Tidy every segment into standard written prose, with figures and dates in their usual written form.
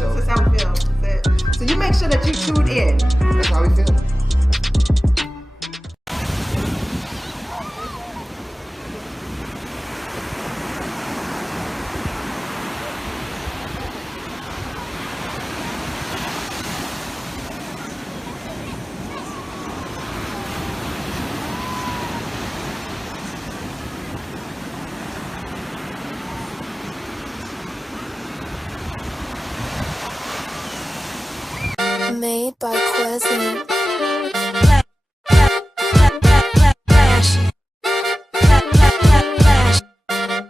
So that's how we feel. So you make sure that you tune in. that's how we feel. Made by Quezzy.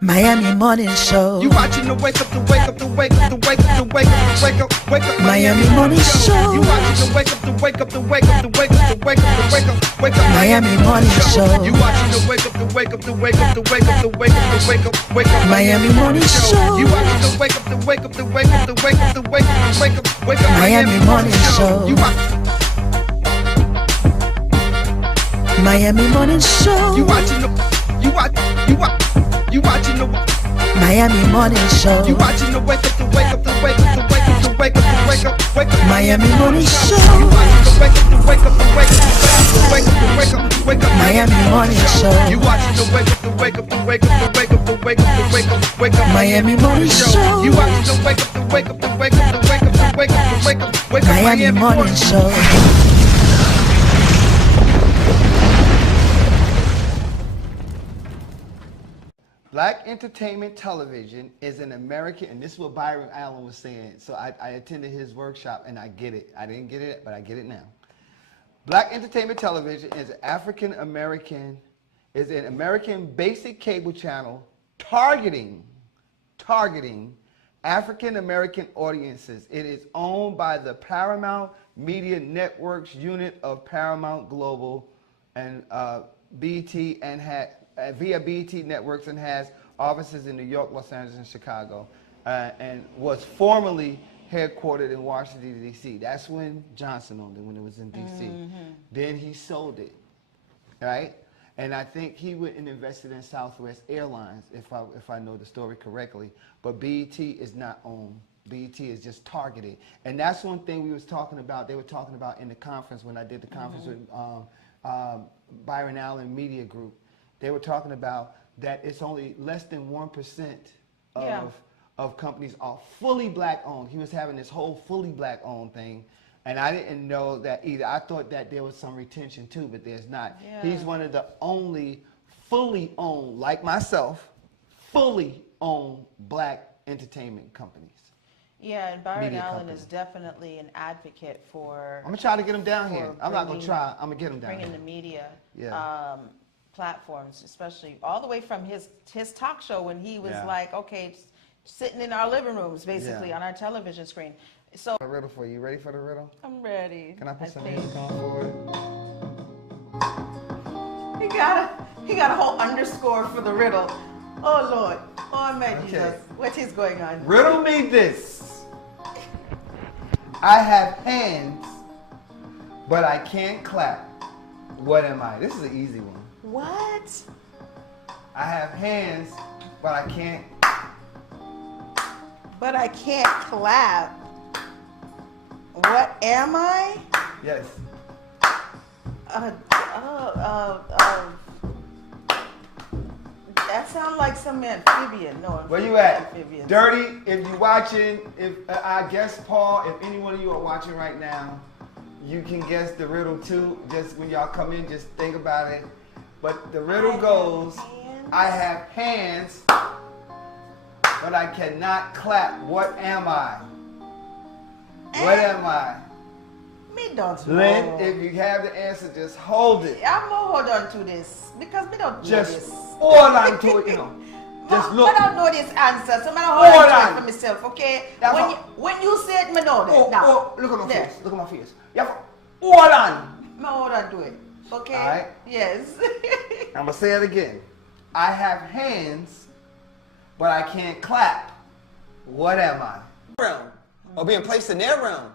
Miami Morning Show. You watching the wake up, the wake up, the wake up, the wake up, the wake up, the wake up, wake up. Miami Morning Show. You watching the wake up, the wake up, the wake up, the wake up, the wake up, the wake up, wake up. Miami Morning Show. You watching the wake up, the wake up, the wake up, the wake up, the wake up, the wake up, wake up. Miami Morning Show. You watching the wake up, the wake up, the wake up, the wake up, the wake up, the wake up, wake up. Miami Morning Show. You Miami Morning Show. You watching the you watching the Miami Morning Show. You watching the wake up, the wake up, the wake up, the wake up, the wake up, the wake up, wake up. Miami Morning Show. You watching the wake up, the wake up, the wake up, the wake up, the wake up, the wake up. Miami Morning Show. You watching the wake up, the wake up, the wake up, the wake up, the wake up, the wake up, wake up. Miami Morning Show. You watching the wake up, the wake up, the wake up, the wake up, the wake up, the wake up, wake up. Miami Morning Show. Black entertainment television is an American, and this is what Byron Allen was saying. So I attended his workshop and I get it. I didn't get it, but I get it now. Black entertainment television is an American basic cable channel targeting African American audiences. It is owned by the Paramount Media Networks unit of Paramount Global and BT and via BT Networks, and has offices in New York, Los Angeles, and Chicago, and was formerly headquartered in Washington, D.C. That's when Johnson owned it, when it was in D.C. Then he sold it, right? And I think he went and invested in Southwest Airlines, if I know the story correctly. But BET is not owned. BET is just targeted. And that's one thing we was talking about, they were talking about in the conference when I did the conference with Byron Allen Media Group. They were talking about that it's only less than 1% of companies are fully black owned. He was having this whole fully black owned thing, and I didn't know that either. I thought that there was some retention too, but there's not. Yeah. He's one of the only fully owned, like myself, fully owned black entertainment companies. Yeah, and Byron Allen is definitely an advocate for. I'm gonna try to get him down here. I'm not gonna try. I'm gonna get him down bringing here. The media. Yeah. Platforms, especially all the way from his talk show when he was like, okay, sitting in our living rooms, basically on our television screen. So a riddle for you. Ready for the riddle? I'm ready. Can I put some music on for it? He got a whole underscore for the riddle. Oh Lord, oh my Jesus, what is going on? Riddle me this. I have hands, but I can't clap. What am I? This is an easy one. What? I have hands, but I can't. But I can't clap. What am I? Yes. That sounds like some amphibian. No, where you at? Amphibian. Dirty, if you're watching, if I guess Paul, if any one of you are watching right now, you can guess the riddle too. Just when y'all come in, just think about it. But the riddle goes, I have hands, but I cannot clap. What am I? What am I? Me don't know. Lynn, if you have the answer, just hold it. I'm gonna hold on to this because me don't know just this. Hold on to it, you know. Just look. I don't know this answer, so I'm gonna hold on to it for myself, okay? When you say it, me know that. Oh, look at my face. Look at my face. You have to hold on. Me hold on to it. Okay? All right. Yes. I'm going to say it again. I have hands, but I can't clap. What am I? Realm, or being placed in their realm.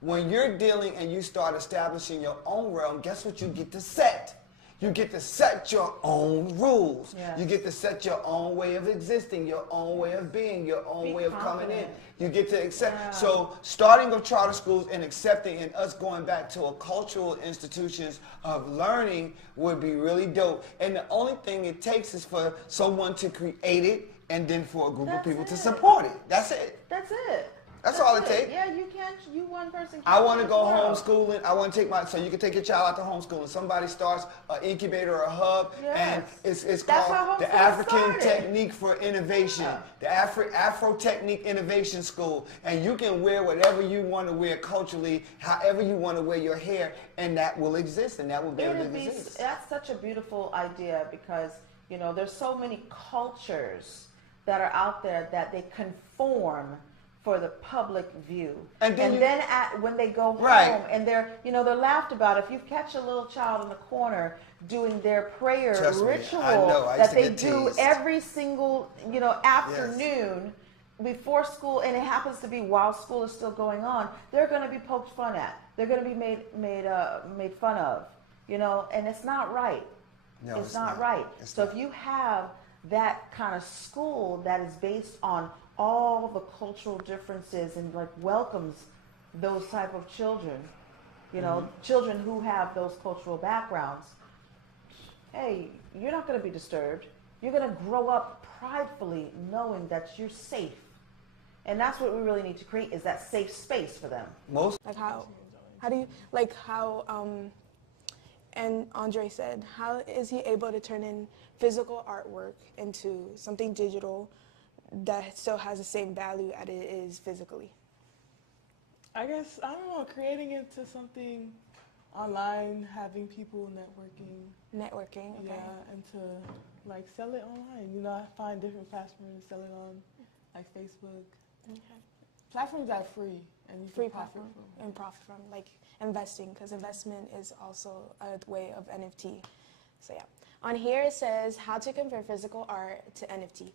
When you're dealing and you start establishing your own realm, guess what you get to set? You get to set your own rules. Yes. You get to set your own way of existing, your own way of being, your own way of coming in. You get to accept. Yeah. So starting of charter schools and accepting and us going back to a cultural institutions of learning would be really dope. And the only thing it takes is for someone to create it and then for a group of people to support it. That's it. That's it. That's all it takes. Yeah, you can't. You one person. I want to change go the world. homeschooling. I want to take so you can take your child out to homeschooling. Somebody starts an incubator or a hub, and it's That's called how the homeschooling African started. Technique for Innovation, the Afro Technique Innovation School, and you can wear whatever you want to wear culturally, however you want to wear your hair, and that will exist, and that will be able to exist. That's such a beautiful idea because there's so many cultures that are out there that they conform for the public view, and then when they go home and they're laughed about. If you catch a little child in the corner doing their prayer ritual that they do every single afternoon before school, and it happens to be while school is still going on, they're going to be poked fun at. They're going to be made fun of, and it's not right. No, it's not right. So if you have that kind of school that is based on all the cultural differences and welcomes those type of children, children who have those cultural backgrounds, hey, you're not going to be disturbed. You're going to grow up pridefully knowing that you're safe. And that's what we really need to create, is that safe space for them. How do you, and Andre said, how is he able to turn in physical artwork into something digital that still has the same value as it is physically? I guess, I don't know, creating it to something online, having people networking, okay. Yeah, and to sell it online. I find different platforms to sell it on, Facebook. Okay. Platforms that are free and you Free can profit platform from. and profit from, investing, because investment is also a way of NFT. So yeah. On here it says how to convert physical art to NFT.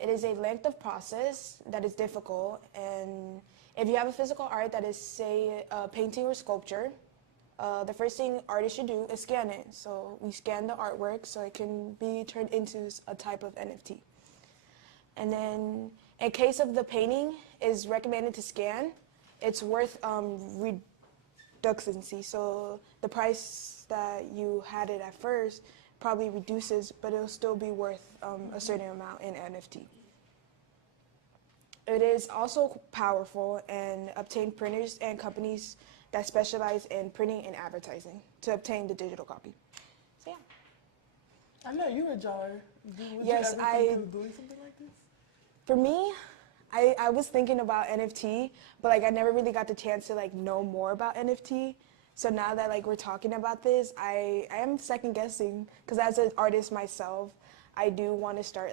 It is a length of process that is difficult, and if you have a physical art that is, say, a painting or sculpture, the first thing artists should do is scan it. So we scan the artwork so it can be turned into a type of NFT. And then in case of the painting is recommended to scan, it's worth reducency. So the price that you had it at first probably reduces, but it'll still be worth a certain amount in NFT. It is also powerful and obtain printers and companies that specialize in printing and advertising to obtain the digital copy. So yeah. I know you're a drawer. Would Yes, you ever think of doing something like this? For me, I was thinking about NFT, but I never really got the chance to know more about NFT. So now that we're talking about this, I am second guessing, because as an artist myself, I do want to start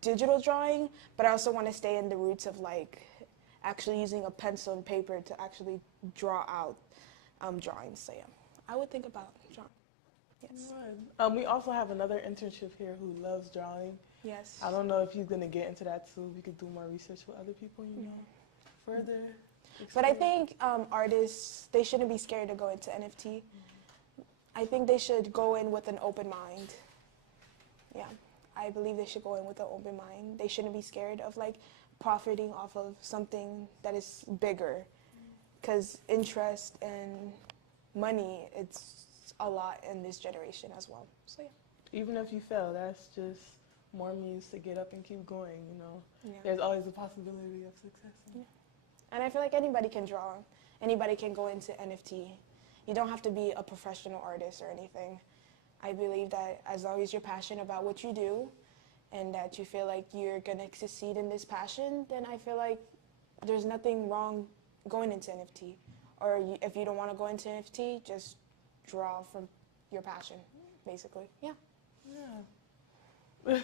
digital drawing, but I also want to stay in the roots of actually using a pencil and paper to actually draw out drawings. So yeah, I would think about drawing. Yes. Good. We also have another internship here who loves drawing. Yes. I don't know if he's gonna get into that too. We could do more research with other people, further. But I think artists, they shouldn't be scared to go into NFT. I think they should go in with an open mind. Yeah, I believe they should go in with an open mind. They shouldn't be scared of profiting off of something that is bigger, because interest and money, it's a lot in this generation as well. So yeah. Even if you fail, that's just more means to get up and keep going, Yeah. There's always a possibility of success. Yeah. And I feel like anybody can draw. Anybody can go into NFT. You don't have to be a professional artist or anything. I believe that as long as you're passionate about what you do and that you feel like you're going to succeed in this passion, then I feel like there's nothing wrong going into NFT. Or if you don't want to go into NFT, just draw from your passion, basically. Yeah. Yeah.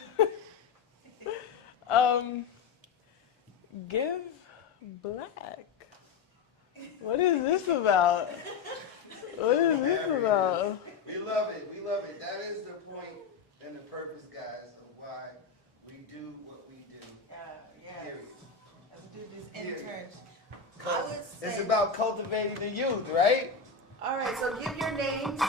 Give Black. What is this about? What is this about? We love it. We love it. That is the point and the purpose, guys, of why we do what we do. Yeah. Period. As we do these interns. Period. I would say, It's about cultivating the youth, right? all right, so give your names.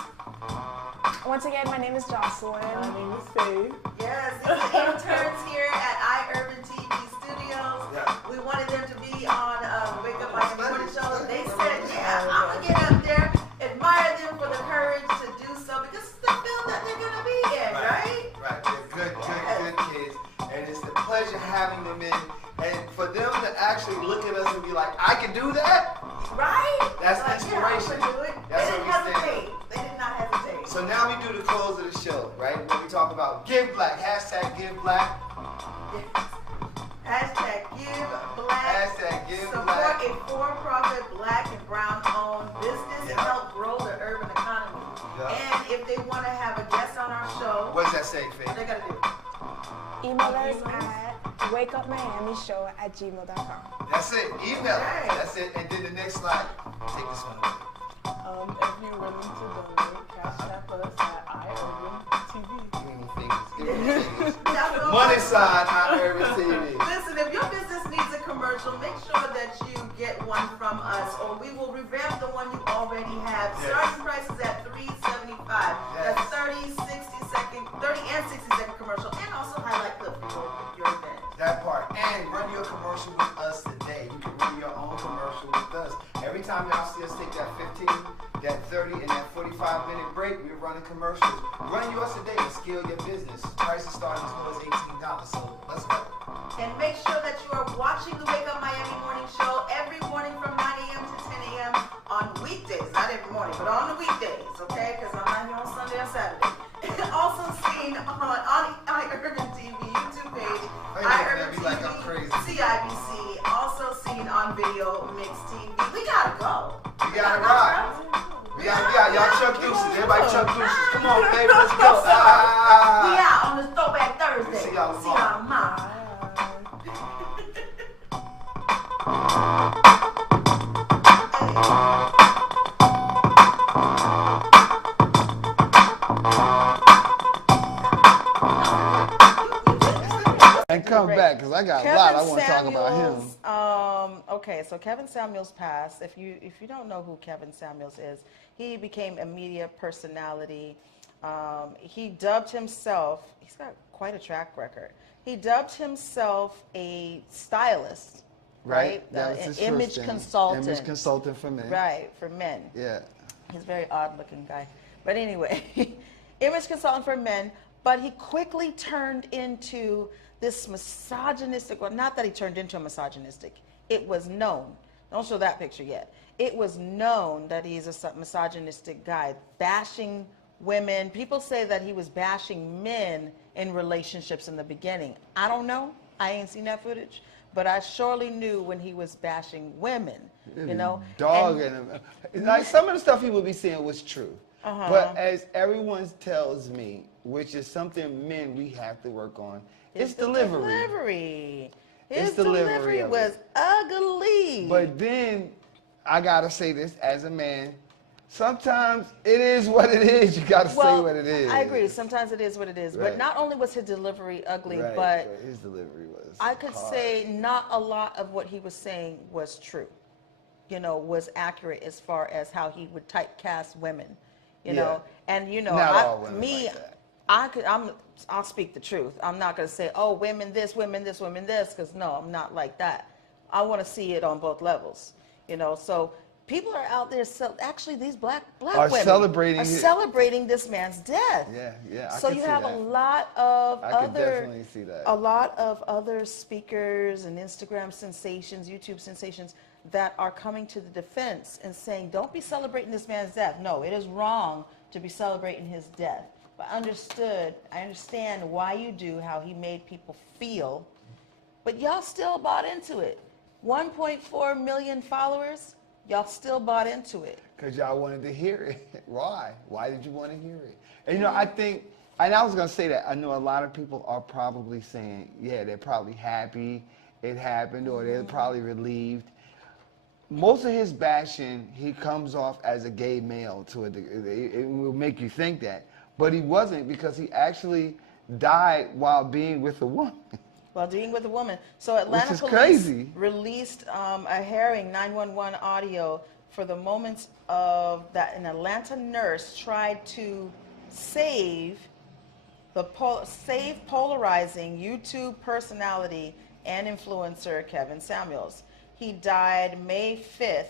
Once again, my name is Jocelyn. My name is Faye. Yes, these are interns here at iUrban TV Studios. Yeah. We wanted them to be on Wake Up Miami Morning Show. They said, yeah, I'm going to get up there, admire them for the courage to do so, because it's the field that they're going to be in, right? Right. They're good kids. And it's the pleasure having them in. And for them to actually look at us and be like, I can do that? Right? That's Like, inspiration. Yeah, I can do it. That's They didn't what we stand hesitate. They did not hesitate. So now we do the close of the show, right? When we talk about Give Black, hashtag Give Black. Hashtag Give Black. Hashtag Give Support Black. a for-profit Black and brown-owned business and help grow the urban economy. Yeah. And if they want to have a guest on our show, What does that say, what Faith? they got to do? Email us at wakeupmiamishow@gmail.com. That's it. Email. Okay. That's it. And then the next slide. Take this one away. If you're willing to donate, cash app us at iUrban TV. Give me fingers. Give me fingers. That's what- Money sign, iUrban TV. Listen, if your business needs a commercial, make sure that you get one from us, or we will revamp the one you already have. Yes. Starting price is at $3.75. Yes. That's 30 and 60-second commercial, and also highlight clip for your event. That part. And run your commercial with us today. You can run your own commercial with us. Every time y'all see us take that 15, that 30, and that 45-minute break, we're running commercials. Run yours today and scale your business. Prices starting as low as $18. So let's go. And make sure that you are watching the Wake Up Miami Morning Show every morning from 9 a.m. to 10 a.m. on weekdays. Not every morning, but on the weekdays, okay? Because I'm not here on Sunday or Saturday. Also seen on iUrban TV YouTube page, iUrban be like I'm crazy. TV, CIBC. Also seen on Video Mix TV. We gotta go. We gotta ride. We gotta, y'all chuck deuces. Everybody chuck deuces. Come on, baby, let's go. We out on this Throwback Thursday. See y'all tomorrow. And come back, because I got a lot I want to talk about him. Okay, so Kevin Samuels passed. If you don't know who Kevin Samuels is, he became a media personality. He dubbed himself, he's got quite a track record. He dubbed himself a stylist, right? That was his An image first thing. consultant. Image consultant for men. Right, for men. Yeah. He's a very odd looking guy. But anyway, image consultant for men, but he quickly turned into this misogynistic, well, not that he turned into a misogynistic, it was known. Don't show that picture yet. It was known that he's a misogynistic guy, bashing women. People say that he was bashing men in relationships in the beginning. I don't know. I ain't seen that footage. But I surely knew when he was bashing women, you know. Dogging him. Like some of the stuff he would be saying was true. But as everyone tells me, which is something men we have to work on, it's delivery. His delivery was ugly. But then, I gotta say this as a man, sometimes it is what it is. You gotta say what it is. I agree. Sometimes it is what it is. Right. But not only was his delivery ugly, Right, but his delivery was I could hard. say not a lot of what he was saying was true. You know, was accurate as far as how he would typecast women. You know, and you know, Not all women like that. I'll speak the truth. I'm not going to say, oh, women this, women this, women this, because no, I'm not like that. I want to see it on both levels, you know. So people are out there. Actually, these black women are celebrating this man's death. Yeah. So you have a lot of I can definitely see that. a lot of other speakers and Instagram sensations, YouTube sensations that are coming to the defense and saying, don't be celebrating this man's death. No, it is wrong to be celebrating his death. But I understand why you do, how he made people feel, but y'all still bought into it. 1.4 million followers, y'all still bought into it. Because y'all wanted to hear it. Why? Why did you want to hear it? And you know, I think, and I was going to say that, I know a lot of people are probably saying, yeah, they're probably happy it happened, or they're probably relieved. Most of his bashing, he comes off as a gay male to a degree. It will make you think that. But he wasn't, because he actually died while being with a woman. While being with a woman. So Atlanta police crazy. released a harrowing 911 audio for the moments of that an Atlanta nurse tried to save polarizing YouTube personality and influencer Kevin Samuels. He died May 5th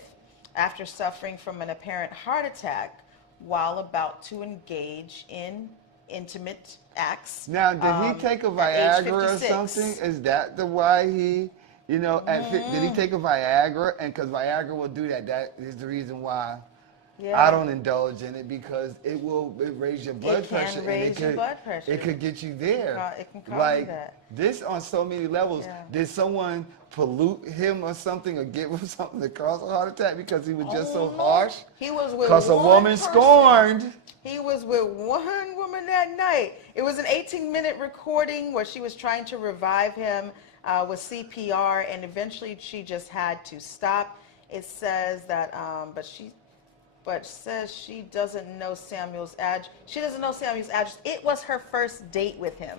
after suffering from an apparent heart attack while about to engage in intimate acts. Now, did he take a at age Viagra or 56. something? Is that the why he, you know, did he take a Viagra? And because Viagra will do that, that is the reason why I don't indulge in it, because it raise your blood pressure. It can raise your blood pressure. It could get you there. It can cause like that. This on so many levels. Yeah. Did someone pollute him or something, or give him something to cause a heart attack because he was just so harsh? He was with because a woman scorned. He was with one woman that night. It was an 18-minute recording where she was trying to revive him with CPR, and eventually she just had to stop. It says that, but says she doesn't know Samuel's address. She doesn't know Samuel's address. It was her first date with him.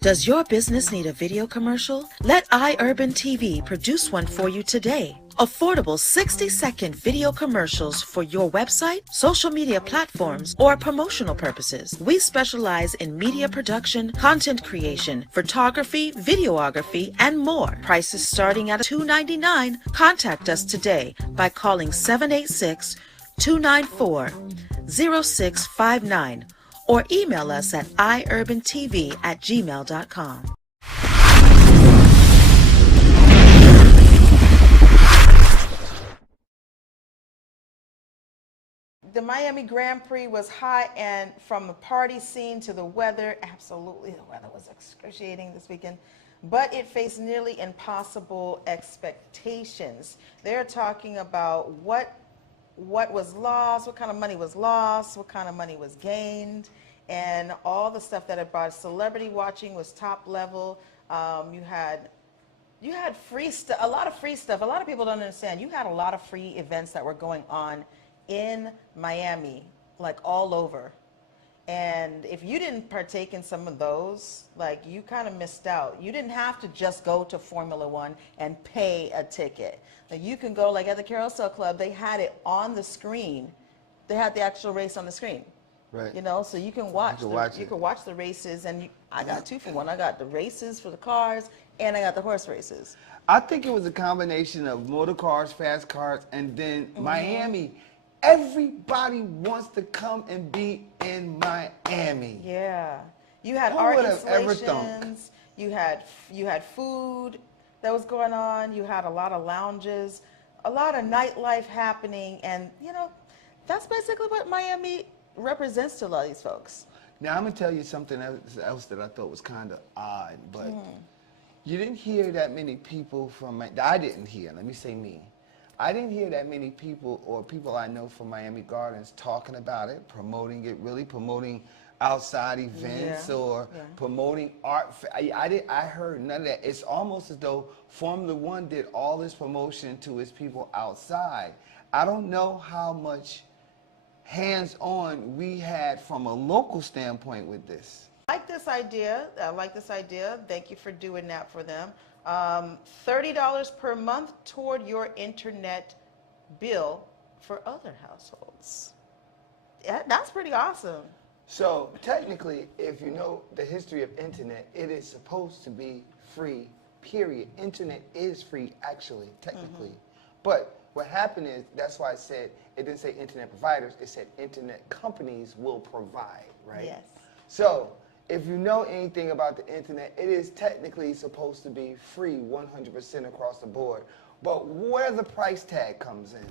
Does your business need a video commercial? Let iUrban TV produce one for you today. Affordable 60-second video commercials for your website, social media platforms, or promotional purposes. We specialize in media production, content creation, photography, videography, and more. Prices starting at $2.99. Contact us today by calling 786-294-0659 or email us at iurbantv@gmail.com. The Miami Grand Prix was hot, and from the party scene to the weather, absolutely, the weather was excruciating this weekend, but it faced nearly impossible expectations. They're talking about what was lost, what kind of money was lost, what kind of money was gained, and all the stuff that it brought. Celebrity watching was top level. You had free stuff, a lot of free stuff. A lot of people don't understand. You had a lot of free events that were going on in Miami, like all over. And if you didn't partake in some of those, like, you kind of missed out. You didn't have to just go to Formula One and pay a ticket. Like, you can go, like at the Carousel Club, they had it on the screen. They had the actual race on the screen. Right. You know, so you can watch. You can watch the races, and I got 2 for 1. I got the races for the cars, and I got the horse races. I think it was a combination of motor cars, fast cars, and then Miami. Everybody wants to come and be in Miami. Yeah. You had Who art would have ever installations. You had food that was going on. You had a lot of lounges, a lot of nightlife happening, and you know, that's basically what Miami represents to a lot of these folks. Now I'm gonna tell you something else that I thought was kind of odd, but you didn't hear that many people from. I didn't hear. Let me say me. I didn't hear that many people or people I know from Miami Gardens talking about it, promoting it, really promoting outside events or promoting art. I heard none of that. It's almost as though Formula One did all this promotion to its people outside. I don't know how much hands-on we had from a local standpoint with this. I like this idea. I like this idea. Thank you for doing that for them. $30 per month toward your internet bill for other households. Yeah, that's pretty awesome. So technically, if you know the history of internet, it is supposed to be free, period. Internet is free, actually, technically. But what happened is, that's why I said, it didn't say internet providers, it said internet companies will provide, right? Yes. So, if you know anything about the internet, it is technically supposed to be free 100% across the board. But where the price tag comes in,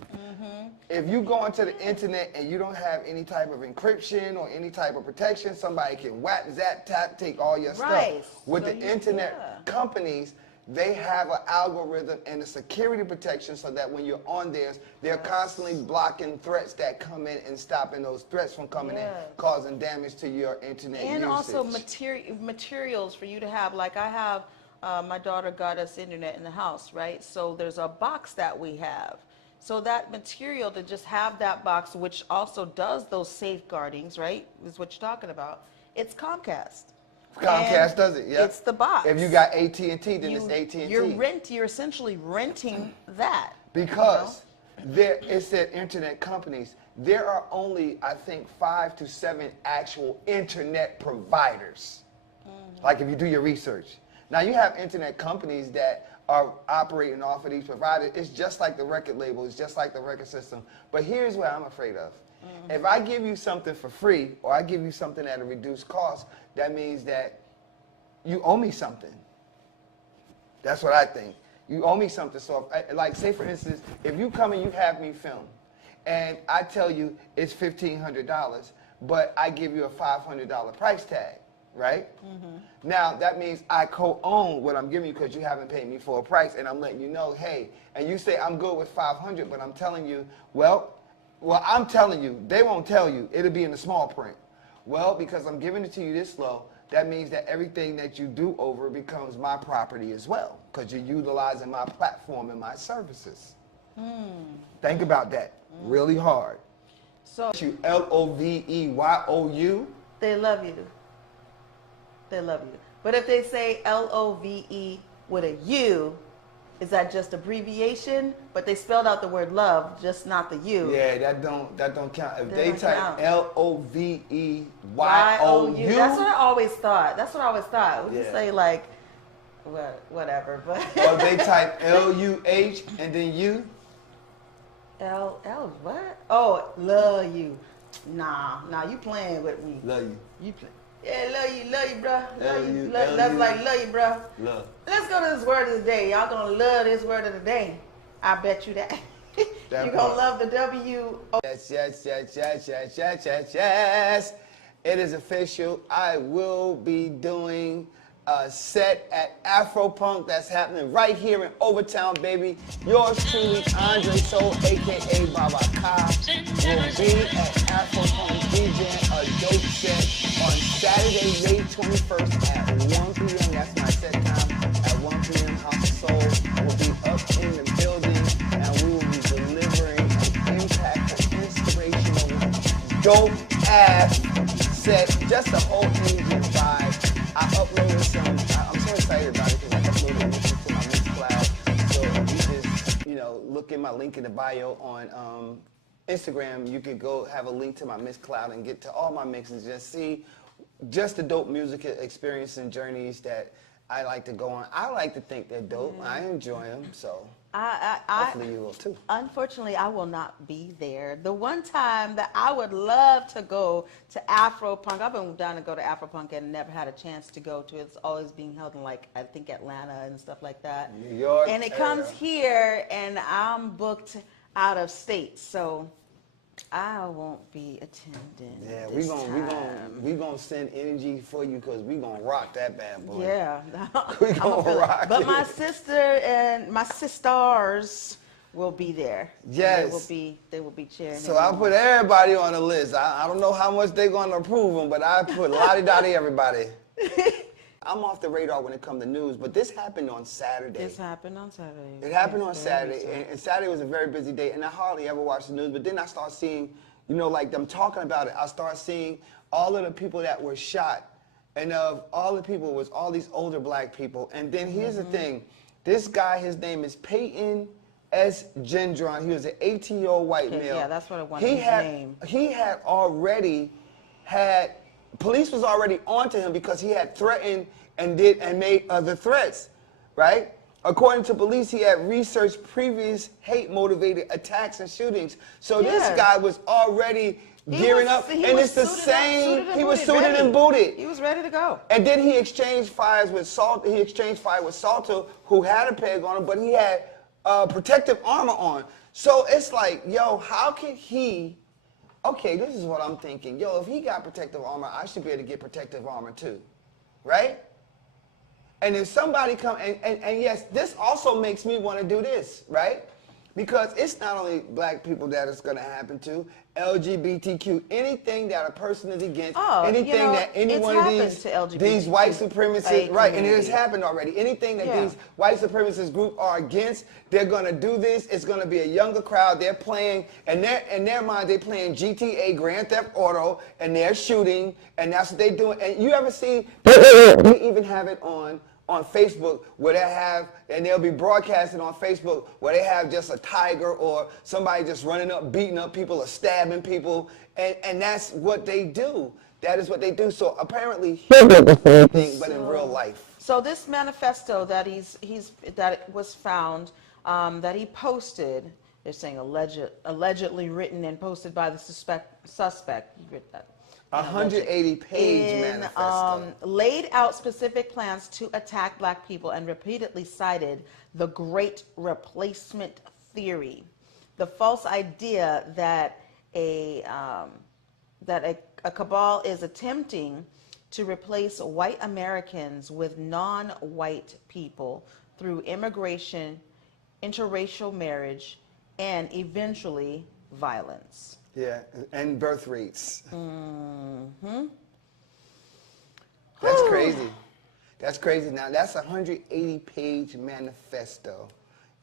if you go onto the internet and you don't have any type of encryption or any type of protection, somebody can whack, zap, tap, take all your stuff. With So the internet companies, they have an algorithm and a security protection so that when you're on theirs, they're constantly blocking threats that come in and stopping those threats from coming in, causing damage to your internet And usage. also materials for you to have. Like I have, my daughter got us internet in the house, right? So there's a box that we have. So that material, to just have that box, which also does those safeguardings, right, is what you're talking about. It's Comcast. Comcast does it, yeah. It's the box. If you got AT&T, then it's AT&T. You're essentially renting that. Because it said internet companies. There are only, I think, 5 to 7 actual internet providers. Like if you do your research. Now you have internet companies that are operating off of these providers. It's just like the record label. It's just like the record system. But here's what I'm afraid of. If I give you something for free or I give you something at a reduced cost, that means that you owe me something. That's what I think. You owe me something. So, like, say for instance, if you come and you have me film, and I tell you it's $1,500, but I give you a $500 price tag, right? Now that means I co-own what I'm giving you because you haven't paid me for a price, and I'm letting you know, hey, and you say I'm good with $500, but I'm telling you, well, I'm telling you, they won't tell you. It'll be in the small print. Well, because I'm giving it to you this low, that means that everything that you do over becomes my property as well, because you're utilizing my platform and my services. Think about that really hard. So You LOVEYOU. they love you. They love you. But if they say LOVE with a U, is that just abbreviation? But they spelled out the word love, just not the U. Yeah, that don't count. If they don't type count. LOVEYOU. That's what I always thought. That's what I always thought. We Yeah. just say like, whatever. But Or if they type LUH and then you. L what? Oh, love you. Nah, you playing with me. Love you. You play. Yeah, love you, bro. Love you, Love love you. like love you, bro. Love. Let's go to this word of the day. Y'all gonna love this word of the day. I bet you that. That You part. gonna love the W. Yes. It is official. I will be doing a set at Afropunk that's happening right here in Overtown, baby. Yours truly, Andre Soul, aka Baba Ka, will be at Afropunk DJing a dope set on Saturday, May 21st at 1 p.m. That's my set time at 1 p.m. House of Soul will be up in the building, and we will be delivering an impactful, inspirational, dope-ass set, just a whole Indian vibe. I uploaded some, I'm so excited about it because I uploaded it to my Mixcloud. So if you just, look in my link in the bio on Instagram, you could go have a link to my Mixcloud and get to all my mixes. Just see just the dope music experience and journeys that I like to go on. I like to think they're dope. I enjoy them, so. Hopefully you will too. Unfortunately, I will not be there. The one time that I would love to go to Afropunk, I've been down to go to Afropunk and never had a chance to go to it. It's always being held in, like, I think Atlanta and stuff like that. New York. And it comes here, and I'm booked out of state, so I won't be attending. Yeah, we gonna send energy for you because we gonna rock that bad boy. Yeah, we gonna rock but it. my sister and my sisters will be there. Yes, they will be cheering. So I put everybody on the list. I don't know how much they're gonna approve them, but I put lottie-dottie everybody. I'm off the radar when it comes to news, but this happened on Saturday. This happened on Saturday. It happened on Saturday, and Saturday was a very busy day, and I hardly ever watch the news, but then I start seeing, you know, like them talking about it, I start seeing all of the people that were shot, and of all the people was all these older black people, and then here's the thing, this guy, his name is Peyton S. Gendron, he was an 18-year-old white male. Yeah, that's what I wanted his name. He had already had, police was already onto him because he had threatened and made other threats, right? According to police, he had researched previous hate-motivated attacks and shootings. So this guy was already gearing up, and it's the same. He was suited and booted. He was ready to go. And then he exchanged fires with Salter. He exchanged fire with Salter, who had a peg on him, but he had protective armor on. So it's like, yo, how can he? Okay, this is what I'm thinking. Yo, if he got protective armor, I should be able to get protective armor too, right? And if somebody come, and yes, this also makes me want to do this, right? Because it's not only black people that it's going to happen to, LGBTQ, anything that a person is against, anything that any one of these white supremacists, right, and it has happened already, anything that these white supremacist groups are against, they're going to do this. It's going to be a younger crowd. They're playing, in their mind, they're playing GTA, Grand Theft Auto, and they're shooting, and that's what they're doing. And you ever see, they even have it on Facebook where they have, and they'll be broadcasting on Facebook where they have just a tiger or somebody just running up, beating up people or stabbing people, and that's what they do. That is what they do. So apparently he did the same thing, but in real life. So this manifesto that that was found, that he posted, they're saying allegedly written and posted by the suspect. You read that. 180-page manifesto. Laid out specific plans to attack black people and repeatedly cited the Great Replacement Theory, the false idea that a cabal is attempting to replace white Americans with non-white people through immigration, interracial marriage, and eventually violence. Yeah, and birth rates. Mm-hmm. That's crazy. That's crazy. Now, that's a 180-page manifesto.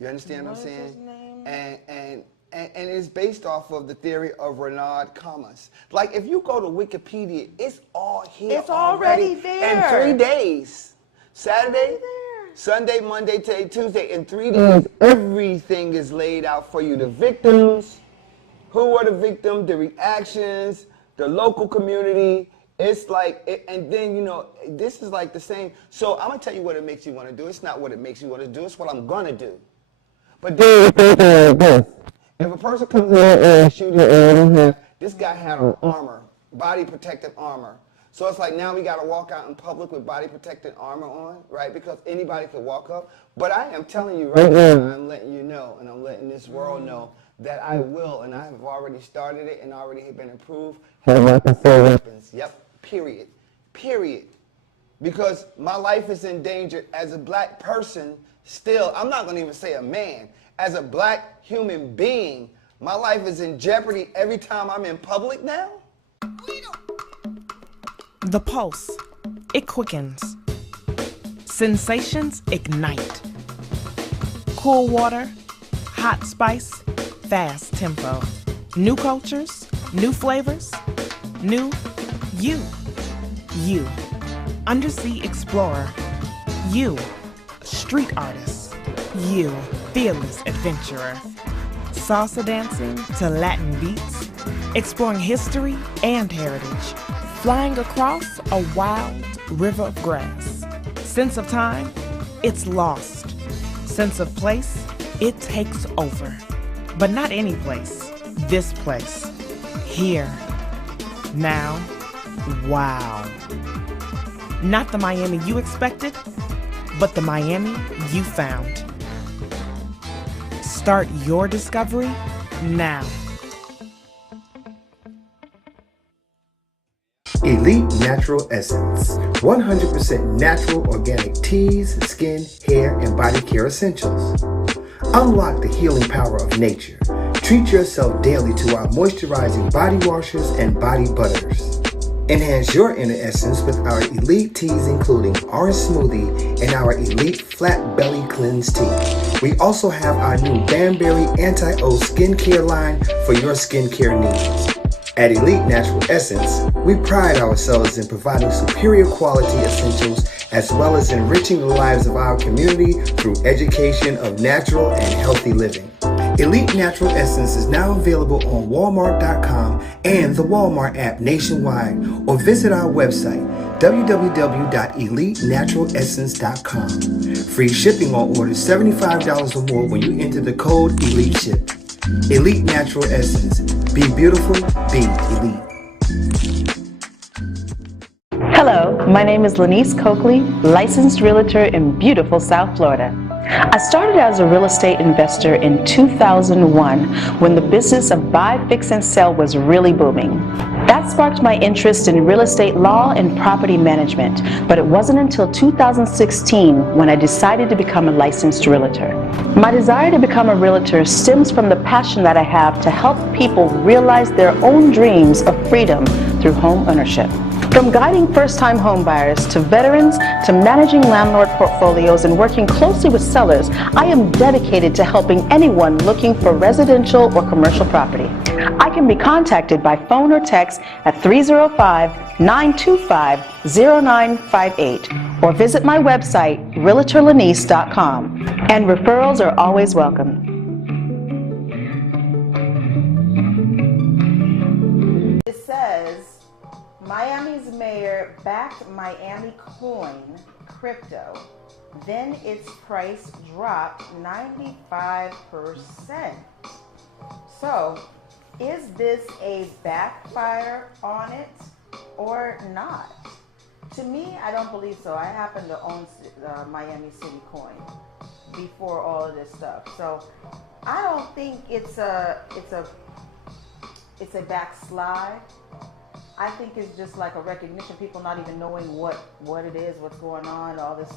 You understand what I'm saying? His name? And it's based off of the theory of Renard Commas. Like, if you go to Wikipedia, it's all here. It's already there. In 3 days. Saturday, Sunday, Monday, Tuesday. In 3 days, everything is laid out for you. The victims, who were the victim, the reactions, the local community. It's like, and then, you know, this is like the same. So I'm going to tell you what it makes you want to do. It's not what it makes you want to do. It's what I'm going to do. But then, if a person comes in and shoots you, this guy had on armor, body protective armor. So it's like now we got to walk out in public with body protective armor on, right? Because anybody could walk up. But I am telling you right now, I'm letting you know, and I'm letting this world know that I will, and I have already started it and already have been approved. Weapons. Yep. Period. Period. Because my life is in danger as a black person still. I'm not going to even say a man. As a black human being, my life is in jeopardy every time I'm in public now. The pulse, it quickens. Sensations ignite. Cool water, hot spice, fast tempo. New cultures, new flavors, new you. You, undersea explorer. You, street artist. You, fearless adventurer. Salsa dancing to Latin beats, exploring history and heritage, flying across a wild river of grass. Sense of time, it's lost. Sense of place, It takes over. But not any place. This place. Here. Now. Wow. Not the Miami you expected, but the Miami you found. Start your discovery now. Elite Natural Essence. 100% natural organic teas, skin, hair, and body care essentials. Unlock the healing power of nature. Treat yourself daily to our moisturizing body washers and body butters. Enhance your inner essence with our elite teas including orange smoothie and our elite flat belly cleanse tea. We also have our new Banberry Anti-O skincare line for your skincare needs. At Elite Natural Essence, we pride ourselves in providing superior quality essentials as well as enriching the lives of our community through education of natural and healthy living. Elite Natural Essence is now available on Walmart.com and the Walmart app nationwide, or visit our website www.elitenaturalessence.com. Free shipping on orders $75 or more when you enter the code ELITESHIP. Elite Natural Essence. Be beautiful, be elite. Hello, my name is Lanice Coakley, licensed realtor in beautiful South Florida. I started as a real estate investor in 2001 when the business of buy, fix, and sell was really booming. That sparked my interest in real estate law and property management, but it wasn't until 2016 when I decided to become a licensed realtor. My desire to become a realtor stems from the passion that I have to help people realize their own dreams of freedom through home ownership. From guiding first-time homebuyers to veterans to managing landlord portfolios and working closely with sellers, I am dedicated to helping anyone looking for residential or commercial property. I can be contacted by phone or text at 305-925-0958 or visit my website, realtorlanice.com, and referrals are always welcome. It says, Miami's mayor backed Miami coin crypto, then its price dropped 95%. So, is this a backfire on it or not? To me, I don't believe so. I happen to own Miami City coin before all of this stuff, so I don't think it's a backslide. I think it's just like a recognition, people not even knowing what it is, what's going on, all these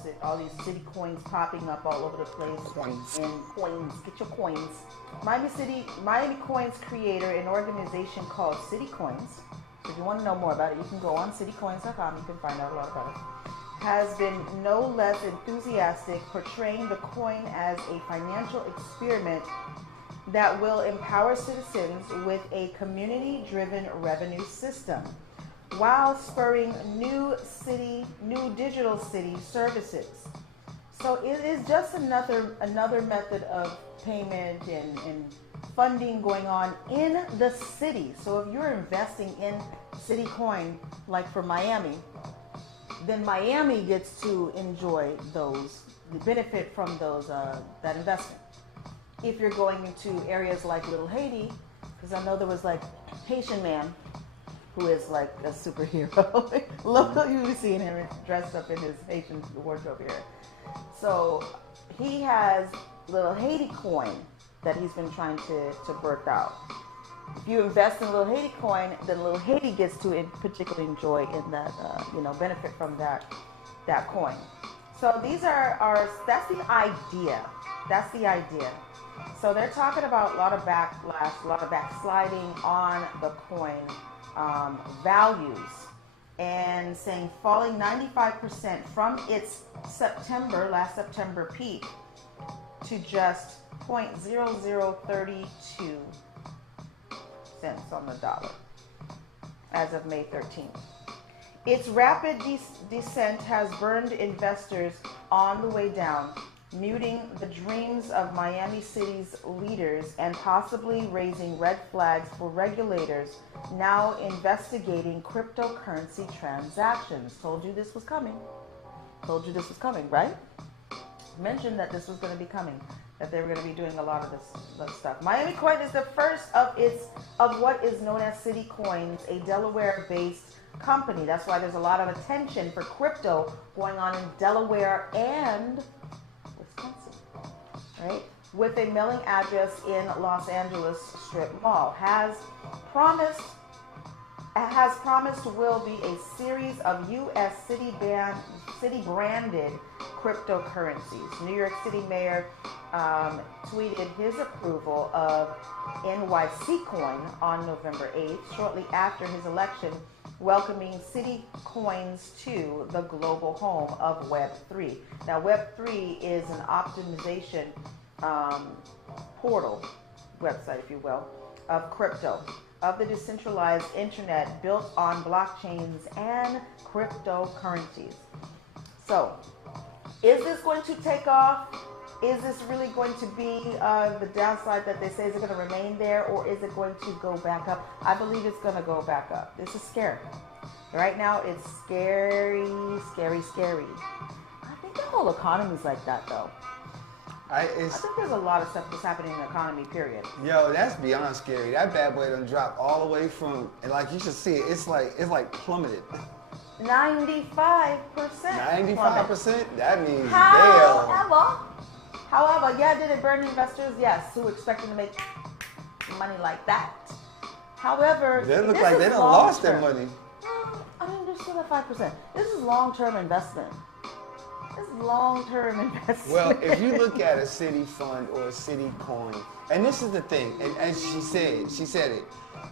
city coins popping up all over the place. Coins. And coins, get your coins. Miami Coins creator, an organization called City Coins. If you want to know more about it, you can go on citycoins.com, you can find out a lot about it. Has been no less enthusiastic, portraying the coin as a financial experiment that will empower citizens with a community-driven revenue system while spurring new digital city services. So it is just another method of payment and funding going on in the city. So if you're investing in City Coin, like for Miami, then Miami gets to enjoy the benefit from that investment. If you're going into areas like Little Haiti, because I know there was like Haitian man who is like a superhero. You'll be seeing him dressed up in his Haitian wardrobe here. So he has Little Haiti coin that he's been trying to birth out. If you invest in Little Haiti coin, then Little Haiti gets to particularly enjoy in that benefit from that coin. So these that's the idea. That's the idea. So they're talking about a lot of backlash, a lot of backsliding on the coin values, and saying falling 95% from its last September peak to just 0.0032 cents on the dollar as of May 13th. Its rapid descent has burned investors on the way down, muting the dreams of Miami City's leaders and possibly raising red flags for regulators now investigating cryptocurrency transactions. Told you this was coming. Told you this was coming, right? Mentioned that this was going to be coming. that they were going to be doing a lot of this stuff. Miami Coin is the first of what is known as City Coins, a Delaware-based company. That's why there's a lot of attention for crypto going on in Delaware and Wisconsin, right? With a mailing address in Los Angeles Strip Mall, has promised will be a series of U.S. city-branded cryptocurrencies. New York City Mayor tweeted his approval of NYC Coin on November 8th, shortly after his election, welcoming City Coins to the global home of Web3. Now, Web3 is an optimization portal, website, if you will, of crypto, of the decentralized internet built on blockchains and cryptocurrencies. So, is this going to take off? Is this really going to be the downside that they say? Is it going to remain there, or is it going to go back up? I believe it's going to go back up. This is scary. Right now, it's scary, scary, scary. I think the whole economy is like that, though. I think there's a lot of stuff that's happening in the economy, period. Yo, that's beyond scary. That bad boy done dropped all the way from, and like you should see it, it's like plummeted. 95%. 95%? That means However, yeah, did it burn investors? Yes, who expected to make money like that. However, they look like they done lost their money. I mean, they're still at 5%. This is long-term investment. This is long-term investment. Well, if you look at a city fund or a city coin, and this is the thing, and as she said it,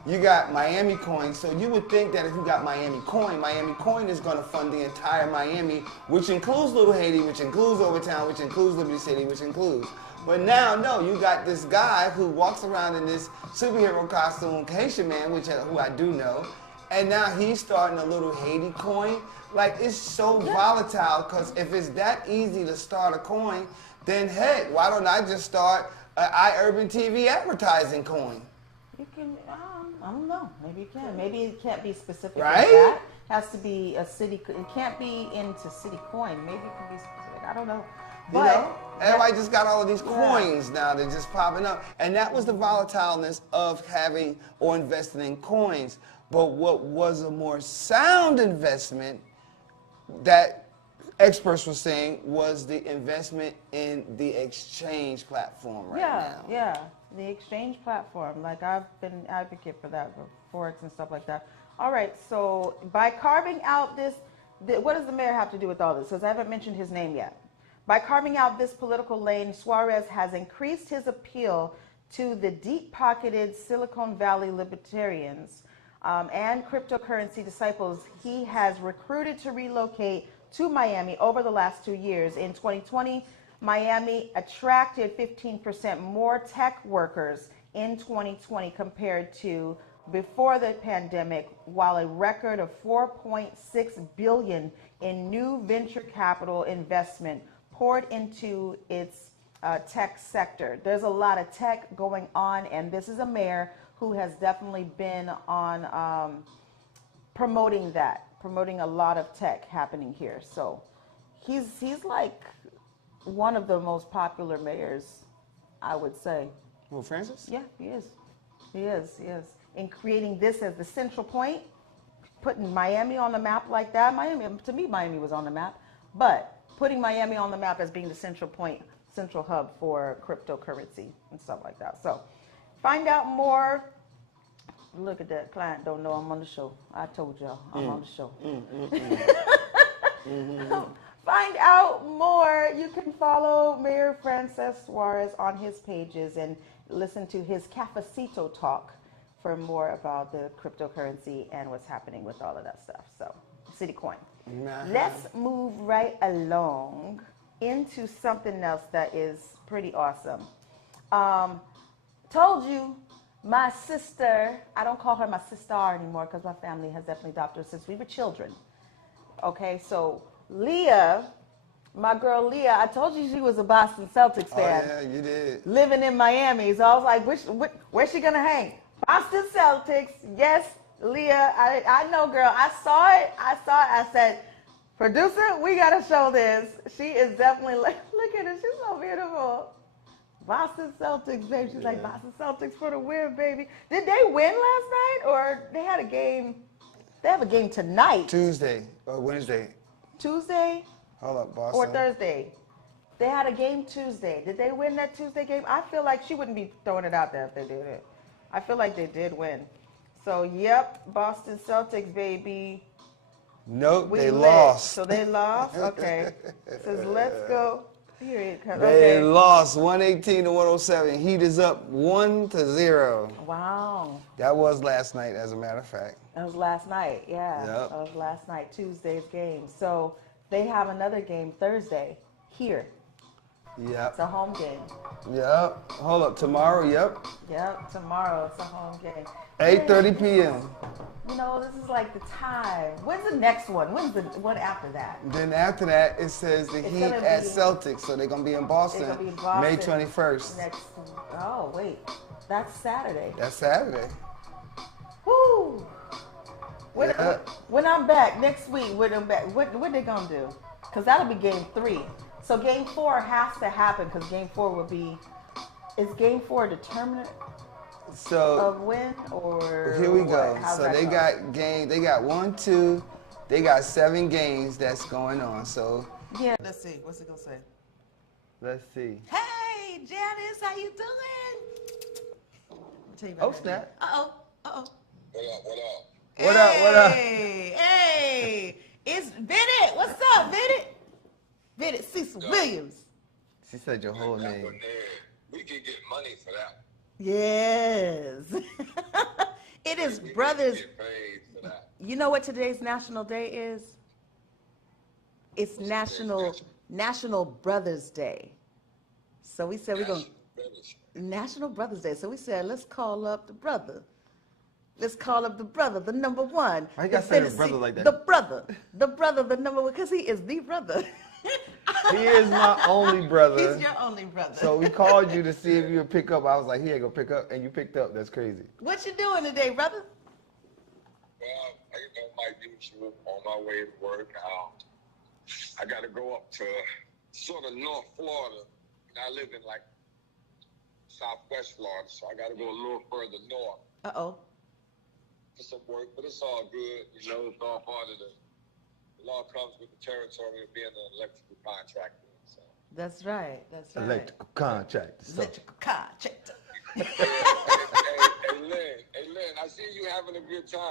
you got Miami Coin, so you would think that if you got Miami Coin is going to fund the entire Miami, which includes Little Haiti, which includes Overtown, which includes Liberty City, which includes. But now, no, you got this guy who walks around in this superhero costume, Haitian man, who I do know, and now he's starting a Little Haiti coin. Like, it's so volatile, because if it's that easy to start a coin, then heck, why don't I just start an iUrban TV advertising coin? You can, I don't know, maybe you can. Maybe it can't be specific right? Like that. It has to be a city, it can't be into city coin. Maybe it can be specific, I don't know. But everybody just got all of these coins now, they're just popping up. And that was the volatileness of having or investing in coins. But what was a more sound investment that experts were saying was the investment in the exchange platform now. Yeah, the exchange platform. Like, I've been an advocate for that, for Forex and stuff like that. All right, so by carving out this, what does the mayor have to do with all this? Because I haven't mentioned his name yet. By carving out this political lane, Suarez has increased his appeal to the deep-pocketed Silicon Valley libertarians and cryptocurrency disciples he has recruited to relocate to Miami over the last 2 years. In 2020, Miami attracted 15% more tech workers in 2020 compared to before the pandemic, while a record of $4.6 billion in new venture capital investment poured into its tech sector. There's a lot of tech going on, and this is a mayor who has definitely been on promoting a lot of tech happening here. So he's like one of the most popular mayors, I would say. Well, Francis? Yeah, he is. He is. In creating this as the central point, putting Miami on the map like that. To me, Miami was on the map, but putting Miami on the map as being the central point, central hub for cryptocurrency and stuff like that. So find out more. Look at that. Client don't know I'm on the show. I told y'all I'm on the show. Find out more. You can follow Mayor Francis Suarez on his pages and listen to his Cafecito talk for more about the cryptocurrency and what's happening with all of that stuff. So, Citicoin. Let's move right along into something else that is pretty awesome. Told you, my sister, I don't call her my sister anymore because my family has definitely adopted her since we were children. Okay, so Leah, my girl Leah, I told you she was a Boston Celtics fan. Oh, yeah, you did. Living in Miami. So I was like, where's she going to hang? Boston Celtics. Yes, Leah, I know, girl. I saw it. I said, producer, we got to show this. She is definitely, look at her. She's so beautiful. Boston Celtics, baby. She's like, Boston Celtics for the win, baby. Did they win last night, or they had a game? They have a game tonight. Tuesday or Wednesday. Tuesday? Hold up, Boston. Or Thursday. They had a game Tuesday. Did they win that Tuesday game? I feel like she wouldn't be throwing it out there if they did it. I feel like they did win. So, yep, Boston Celtics, baby. Nope, We they lit. lost. So they lost? Okay. It says, let's go. Period. They lost 118 to 107. Heat is up 1-0. Wow. That was last night, as a matter of fact. That was last night, yeah. Yep. That was last night, Tuesday's game. So they have another game Thursday here. Yep. It's a home game. Yep. Hold up. Tomorrow, yep. Yep, tomorrow it's a home game. 8:30 p.m. You know, this is like the time. When's the next one? When's the one after that? Then after that, it says the It's Heat gonna at be- Celtics. So they're going to be in Boston, They're gonna be in Boston May 21st. Next. Oh, wait. That's Saturday. That's Saturday. Woo! When, Yeah. when I'm back next week, when I'm back, what they gonna do? Because that'll be game 3. So game 4 has to happen because game 4 will be. Is game 4 a determinant So of win or? here we what? go. How's So that they go? got game. They got 1, 2. They got 7 games that's going on. So Yeah. Let's see. What's it gonna say? let's see. Hey, Janice, how you doing? I'll tell you about Oh, that. snap. Uh-oh. Uh-oh. What up? What up? Hey, it's Bennett. What's up, Bennett? Bennett Cecil Williams. She said your whole name. We can get money for that. Yes. It is Brothers. Get paid for that. You know what today's National Day is? It's National Brothers Day. So we said we're going to National Brothers Day. So we said let's call up the brother. Let's call up the brother, the number one. Why you gotta say the brother like that? The brother, the number one, because he is the brother. He is my only brother. He's your only brother. So we called you to see if you would pick up. I was like, he ain't gonna pick up, and you picked up. That's crazy. What you doing today, brother? Well, my usual on my way to work. I got to go up to sort of North Florida. I live in like Southwest Florida, so I got to go a little further north. Uh-oh. For some work, but it's all good. You know, it's all part of the law comes with the territory of being an electrical contractor. So. That's right. That's right. Electrical contract. So. Electrical contractor. Hey, Lynn, I see you having a good time.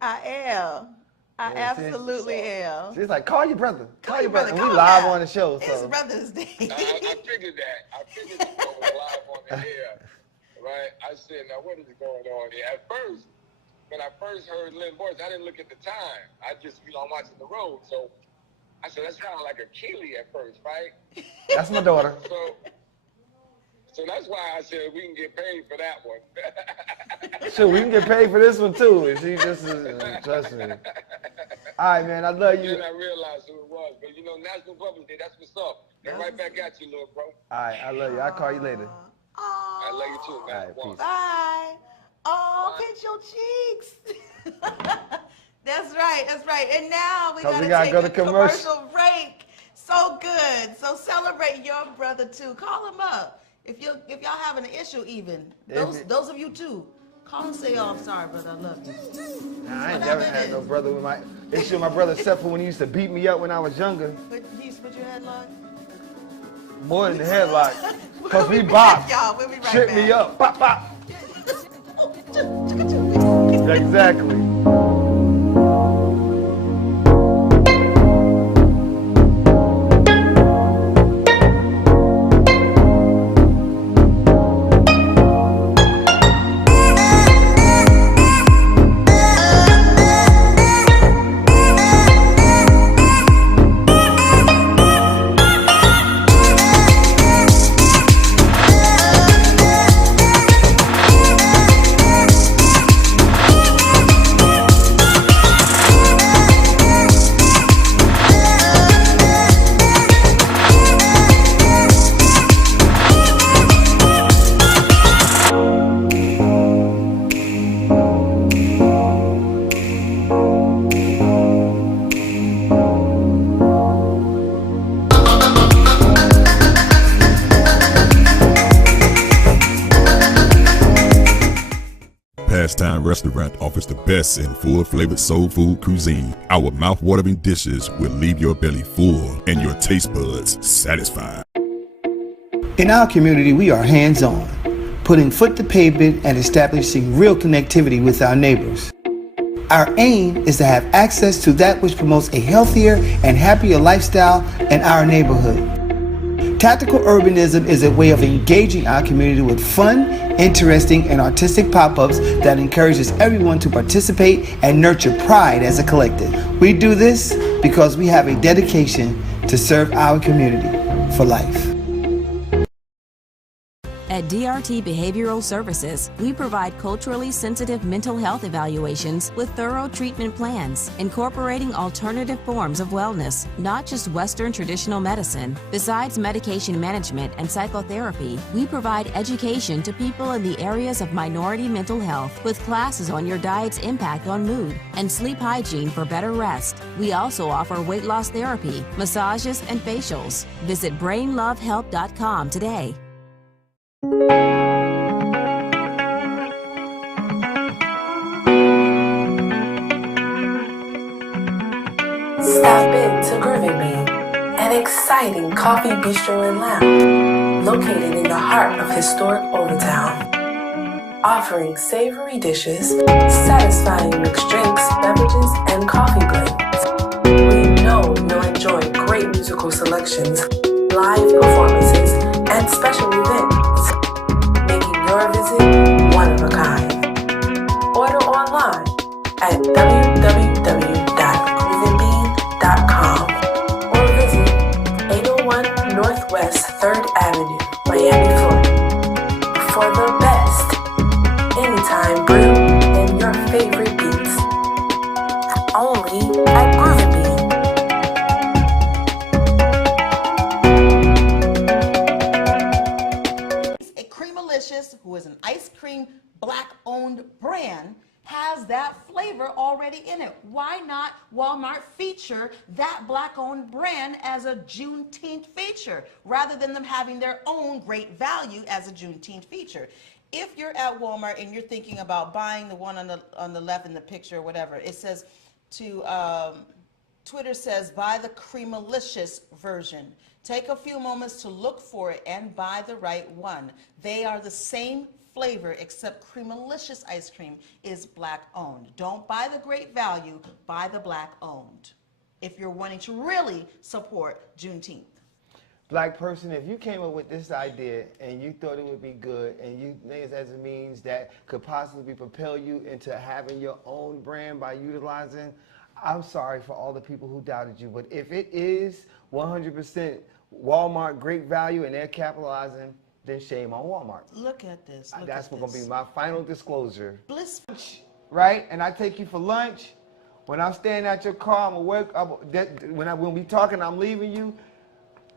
I am. I Yeah, absolutely am. She's like, call your brother. Call your brother. And call we live him. on the show. It's So. Brother's Day. I figured that. I figured it was live on the air. Right? I said, now what is going on here? At first, when I first heard Lynn's voice, I didn't look at the time. I just, I'm watching the road. So I said, that sounded like a Keely at first, right? That's my daughter. So that's why I said we can get paid for that one. Sure, we can get paid for this one too. If she just trust me. All right, man. I love you. Then I realized who it was. But National Brothers Day, that's what's up. And right back at you, little bro. All right, I love you. I'll call you later. I love you too, man. All right, peace. Bye. Oh, pinch your cheeks. That's right. That's right. And now we gotta gotta take go a to commercial. commercial break. So good. So celebrate your brother too. Call him up if y'all having an issue. Even those of you too. Call and say, "Oh, I'm sorry, brother. I love you." Nah, I ain't never had no brother with my issue. My brother, except for when he used to beat me up when I was younger. But he used to put your headlock. More than the headlock. Cause we We'll be bopped. back, y'all. We'll be right Trip back. me up. Bop, bop. Exactly. Pastime Restaurant offers the best in full-flavored soul food cuisine. Our mouth-watering dishes will leave your belly full and your taste buds satisfied. In our community, we are hands-on, putting foot to pavement and establishing real connectivity with our neighbors. Our aim is to have access to that which promotes a healthier and happier lifestyle in our neighborhood. Tactical urbanism is a way of engaging our community with fun, interesting, and artistic pop-ups that encourages everyone to participate and nurture pride as a collective. We do this because we have a dedication to serve our community for life. At DRT Behavioral Services, we provide culturally sensitive mental health evaluations with thorough treatment plans, incorporating alternative forms of wellness, not just Western traditional medicine. Besides medication management and psychotherapy, we provide education to people in the areas of minority mental health with classes on your diet's impact on mood and sleep hygiene for better rest. We also offer weight loss therapy, massages, and facials. Visit brainlovehelp.com today. Stop into Groovy Bean, an exciting coffee bistro and lounge located in the heart of historic Overtown. Offering savory dishes, satisfying mixed drinks, beverages, and coffee blends. We know you'll enjoy great musical selections, live performances, and special events, making your visit one of a kind. Order online at www.groovybean.com or visit 801 Northwest 3rd Avenue, Miami, Florida, for the best anytime brew and your favorite beats. Only at Groovy Bean. Who is an ice cream black-owned brand, has that flavor already in it. Why not Walmart feature that black-owned brand as a Juneteenth feature rather than them having their own great value as a Juneteenth feature? If you're at Walmart and you're thinking about buying the one on the left in the picture or whatever, it says Twitter says buy the Creamalicious version. Take a few moments to look for it and buy the right one. They are the same flavor except Creamalicious ice cream is black owned. Don't buy the great value, buy the black owned if you're wanting to really support Juneteenth. Black person, if you came up with this idea and you thought it would be good and you think it as a means that could possibly propel you into having your own brand by utilizing, I'm sorry for all the people who doubted you, but if it is 100% Walmart great value and they're capitalizing, then shame on Walmart. Look at this. That's going to be my final disclosure. Bliss. Right? And I take you for lunch. When I'm staying at your car, I'm going to work. When we talking, I'm leaving you.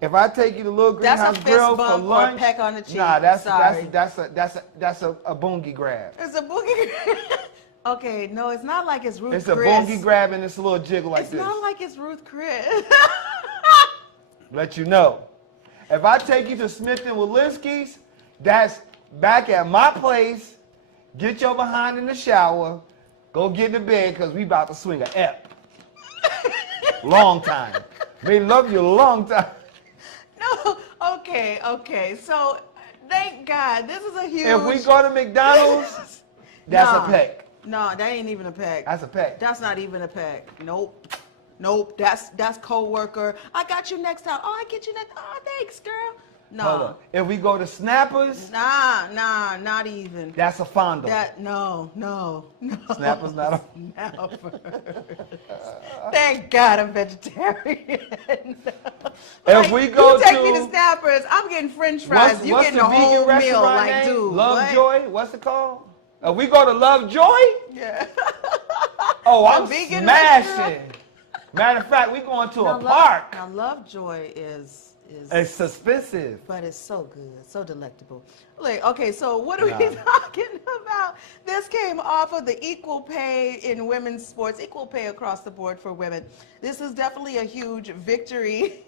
If I take you to Little Greenhouse Grill for lunch, or peck on the cheek. Nah, that's Sorry. that's a boogie grab. It's a boogie grab. Okay, no, it's not like it's Ruth Chris. It's a boogie grab and it's a little jiggle like this. It's not like it's Ruth Chris. Let you know. If I take you to Smith & Walensky's, that's back at my place. Get your behind in the shower. Go get in bed because we about to swing a ep. Long time. May love you a long time. No, okay. So, thank God. This is a huge... If we go to McDonald's, that's a peck. No, that ain't even a peck. That's a peck. That's not even a peck. Nope. That's co-worker. I got you next time. Oh, I get you next. Oh, thanks, girl. No. Hold on. If we go to Snappers, Nah, not even. That's a fondle. No. Snappers not a... Never. Thank God I'm vegetarian. If we go you take me to Snappers, I'm getting French fries. You getting a whole meal, like, name? dude. Lovejoy. What's it called? If we go to Lovejoy. Yeah. Oh, I'm smashing. Matter of fact, we going to a park. Now, Lovejoy is it's suspicious, but it's so good, so delectable. Like, okay, so what are we talking about? This came off of the equal pay in women's sports, equal pay across the board for women. This is definitely a huge victory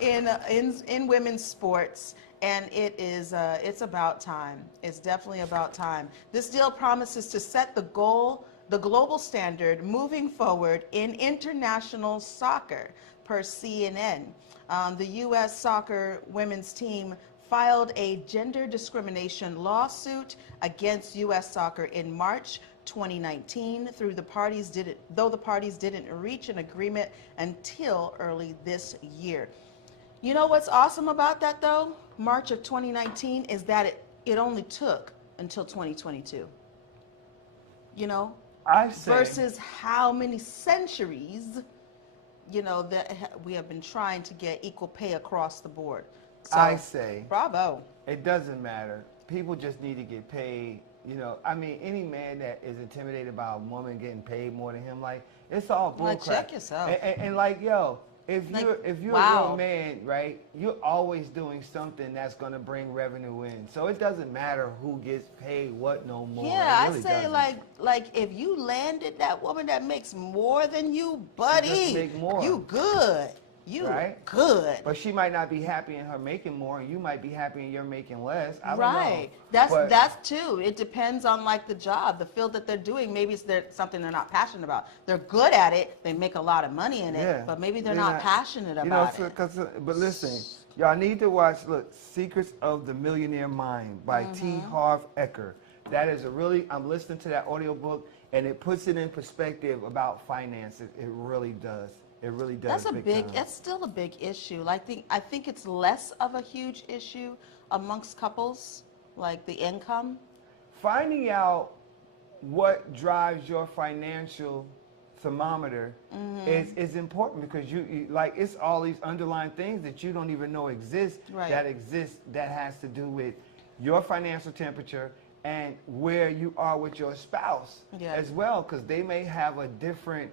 in women's sports. And it's about time. It's definitely about time. This deal promises to set the global standard moving forward in international soccer, per CNN. The U.S. soccer women's team filed a gender discrimination lawsuit against U.S. soccer in March 2019, though the parties didn't reach an agreement until early this year. You know what's awesome about that, though? March of 2019 is that it only took until 2022. You know? I say. Versus how many centuries, you know, that we have been trying to get equal pay across the board. So, I say. Bravo. It doesn't matter. People just need to get paid. You know, I mean, any man that is intimidated by a woman getting paid more than him, like, it's all bullcrap. Like, check yourself. And like, yo, if you're wow. a real man, right, you're always doing something that's going to bring revenue in. So it doesn't matter who gets paid what no more. Yeah, really I say doesn't. like if you landed that woman that makes more than you, buddy, make more. you good. You right? good. But she might not be happy in her making more, and you might be happy in your making less. I don't right. know. That's too. It depends on like the job, the field that they're doing. Maybe it's something they're not passionate about. They're good at it. They make a lot of money in it, but maybe they're not passionate about it. But listen, y'all need to watch. Look, Secrets of the Millionaire Mind by T. Harv Eker. That is I'm listening to that audiobook, and it puts it in perspective about finances. It really does. It really does. That's still a big issue. I think it's less of a huge issue amongst couples, like the income. Finding out what drives your financial thermometer is important, because you like, it's all these underlying things that you don't even know exist, that has to do with your financial temperature and where you are with your spouse as well, because they may have a different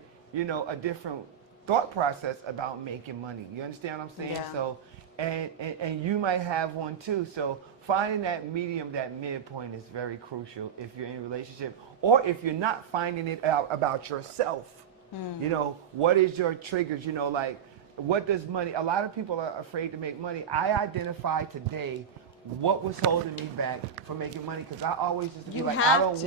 thought process about making money. You understand what I'm saying? Yeah. So, and you might have one too. So finding that medium, that midpoint is very crucial if you're in a relationship, or if you're not finding it out about yourself. You know, what is your triggers? You know, like, what does money, a lot of people are afraid to make money. I identified today what was holding me back from making money, because I always used to be like, I don't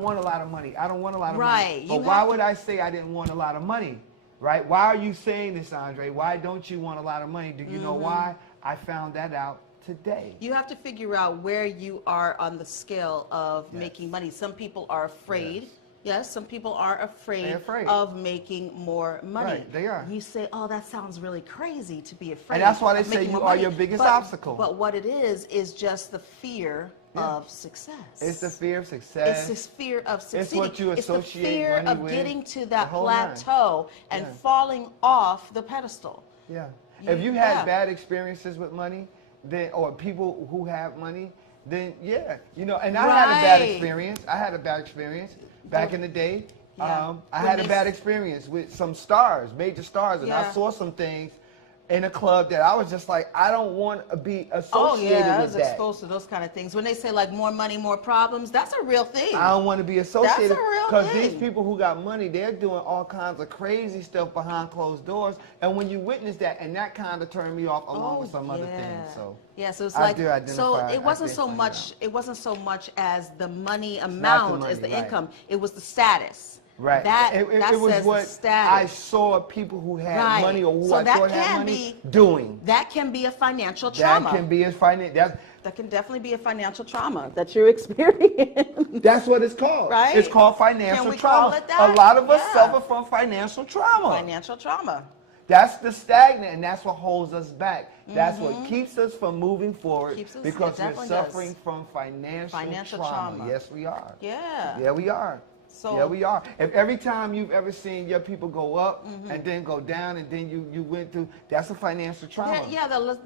want a lot of money. I don't want a lot of money. But why would I say I didn't want a lot of money? Right? Why are you saying this, Andre? Why don't you want a lot of money? Do you know why? I found that out today. You have to figure out where you are on the scale of making money. Some people are afraid. Yes, some people are afraid of making more money. Right, they are. You say, oh, that sounds really crazy to be afraid. And that's why they say you are your biggest obstacle. But what it is just the fear of success. It's the fear of success. It's this fear of succeeding. It's what you associate it's the fear money of with, getting to that plateau and falling off the pedestal. Yeah. If you had bad experiences with money, then, or people who have money, then you know, and I had a bad experience. I had a bad experience back in the day. I had a bad experience with some stars, major stars, and I saw some things in a club that I was just like, I don't want to be associated with that. I was exposed to those kind of things. When they say like more money, more problems, that's a real thing. I don't want to be associated. That's a real thing. Because these thing. people who got money, they're doing all kinds of crazy stuff behind closed doors. And when you witness that, and that kind of turned me off along with some other things. So so it's like, so it wasn't so much. It wasn't so much as the money amount as the income. It was the status. Right. It was what status. I saw people who had money, or who I thought had money doing. That can be a financial trauma. That can be a financial. That can definitely be a financial trauma that you experience. That's what it's called. Right? It's called financial trauma. Call it that? A lot of us suffer from financial trauma. Financial trauma. That's the stagnant, and that's what holds us back. That's what keeps us from moving forward, because we're suffering from financial trauma. Yes, we are. Yeah. Yeah, we are. Yeah, we are. If every time you've ever seen your people go up and then go down, and then you went through, that's a financial trauma.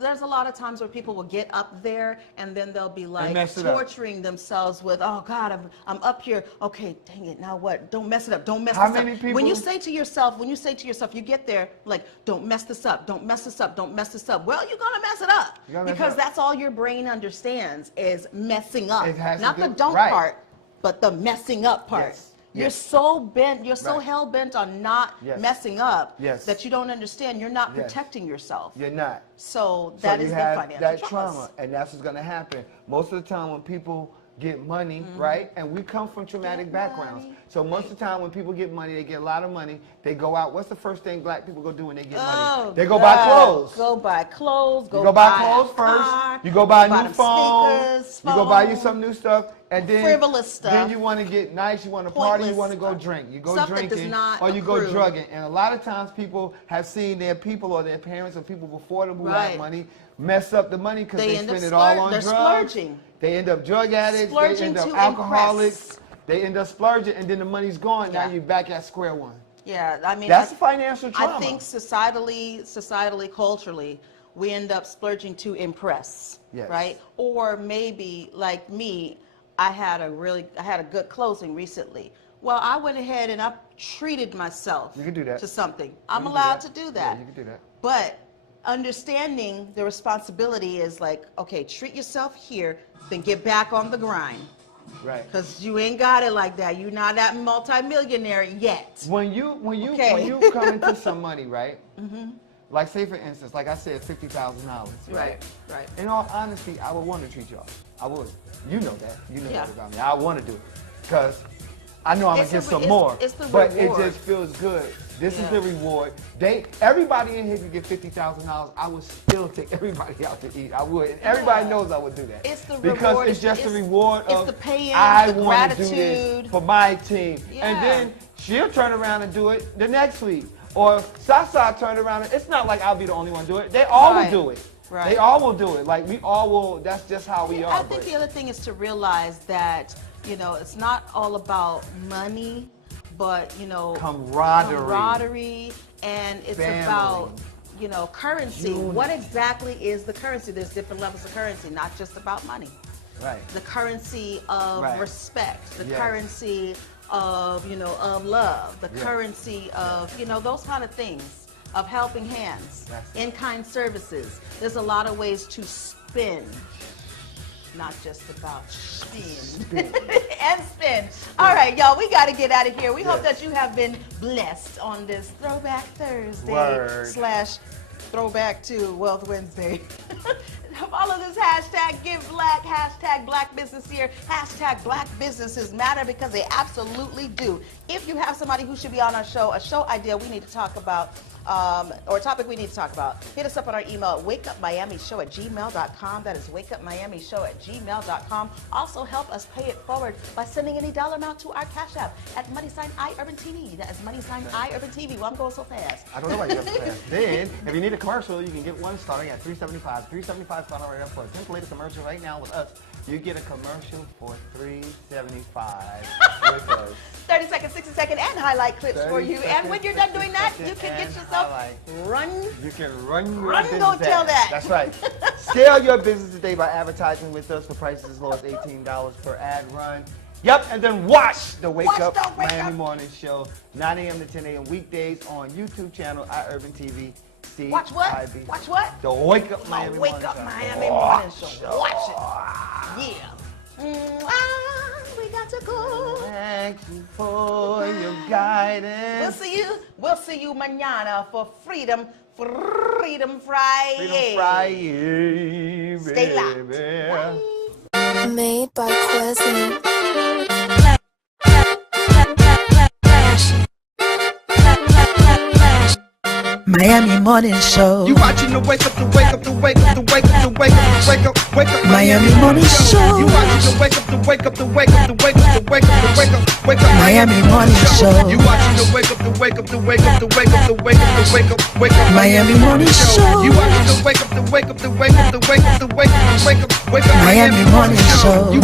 There's a lot of times where people will get up there and then they'll be like torturing themselves with, oh God, I'm up here. Okay, dang it, now what? Don't mess it up. Don't mess this up. How many people? When you say to yourself, you get there, like, don't mess this up, don't mess this up, don't mess this up. Well, you're gonna mess it up, because that's all your brain understands is messing up. Not the don't part, but the messing up part. You're so bent, you're so hell bent on not messing up that you don't understand you're not protecting yourself. You're not. So that is the financial that trauma, and that's what's going to happen. Most of the time when people get money, right? And we come from traumatic backgrounds. So most of the time when people get money, they get a lot of money, they go out. What's the first thing black people go do when they get money? They go buy clothes. Go buy clothes. You go buy clothes first. You go buy a new phone. You go buy you some new stuff. And then frivolous stuff. Then you want to get nice, you want to party, you want to go drink. You go drinking or you go drugging. And a lot of times people have seen their people or their parents or people before them who have money mess up the money because they spend it all on drugs. Splurging. They end up drug addicts, they end up alcoholics, they end up splurging, and then the money's gone. Now you're back at square one. Yeah, I mean, that's financial trauma. I think societally, culturally, we end up splurging to impress, right? Or maybe, like me, I had a good closing recently. Well, I went ahead and I treated myself to something. I'm allowed to do that. Yeah, you can do that. But understanding the responsibility is like, okay, treat yourself here, then get back on the grind. Right. Because you ain't got it like that. You're not that multimillionaire yet. When you come into some money, right? Like say for instance, like I said, $50,000. Right. In all honesty, I would want to treat y'all. I would. You know that. You know that about me. I want to do it because I know I'm gonna get some more. It's the but reward. It just feels good. This is the reward. Everybody in here could get $50,000. I would still take everybody out to eat. I would, and everybody knows I would do that. It's the because reward. It's just the reward of the pay-in, I the want to gratitude. do this for my team, and then she'll turn around and do it the next week, or Sasa turn around. And it's not like I'll be the only one do it. They all will do it. Right. They all will do it. Like we all will. That's just how we are. I think the other thing is to realize that it's not all about money, but camaraderie, and it's about currency. What exactly is the currency? There's different levels of currency, not just about money. Right. The currency of respect, the currency of of love, the currency of those kind of things, of helping hands, in-kind services. There's a lot of ways to spend. Not just about spend and spend. All right, y'all, we got to get out of here. We hope that you have been blessed on this Throwback Thursday / Throwback to Wealth Wednesday. Follow this hashtag Give Black, hashtag Black Business Here, hashtag Black Businesses Matter, because they absolutely do. If you have somebody who should be on our show, a show idea we need to talk about, or a topic we need to talk about, hit us up on our email at wakeupmiamishow@gmail.com. That is wakeupmiamishow@gmail.com. Also, help us pay it forward by sending any dollar amount to our Cash App at $IUrbanTV. That is $IUrbanTV. Well, I'm going so fast. I don't know why you go so fast. Then, if you need a commercial, you can get one starting at $3.75. $3.75 starting right up for a templated commercial right now with us. You get a commercial for $3.75 with us. 30 seconds, 60 second, and highlight clips for you. And when you're done doing that, you can get yourself run. You can run your business. Go tell that. That's right. Scale your business today by advertising with us for prices as low as $18 per ad run. Yep, and then watch the Wake Up Miami Morning Show, 9 a.m. to 10 a.m. weekdays on YouTube channel iUrbanTV. Watch what? Watch what? The Wake Up Miami Morning Show. Wake Up Miami Morning Show. Watch it. Yeah. We got to go. Thank you for your guidance. We'll see you mañana for Freedom Friday. Freedom Friday. Stay locked. Bye. Made by Quezzy. Miami Morning Show. You watching the wake up, the wake up, the wake up, the wake up, the wake up, the wake up, wake up. Miami Morning Show. You watching the wake up, the wake up, the wake up, the wake up, the wake up, the wake up, wake up. Miami Morning Show. You watching the wake up, the wake up, the wake up, the wake up, the wake up, the wake up, wake up. Miami Morning Show. You watching the wake up, the wake up, the wake up, the wake up, the wake up, the wake up, wake up. Miami Morning Show.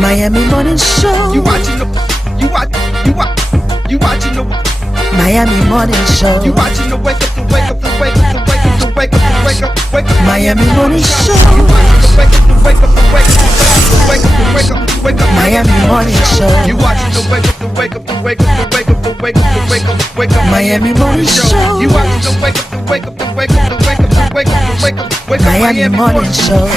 Miami Morning Show. You watching the Miami Morning Show. You watching the wake up, the wake up, the wake up, the wake up, the wake up, the wake up, wake up. Miami Morning Show. You watching the wake up, the wake up, the wake up, the wake up, the wake up, the wake up. Miami Morning Show. You watching the wake up, the wake up, the wake up, the wake up, the wake up, the wake up, wake up. Miami Morning Show. You watching the wake up, the wake up, the wake up, the wake up, the wake up, the wake up, wake up. Miami Morning Show.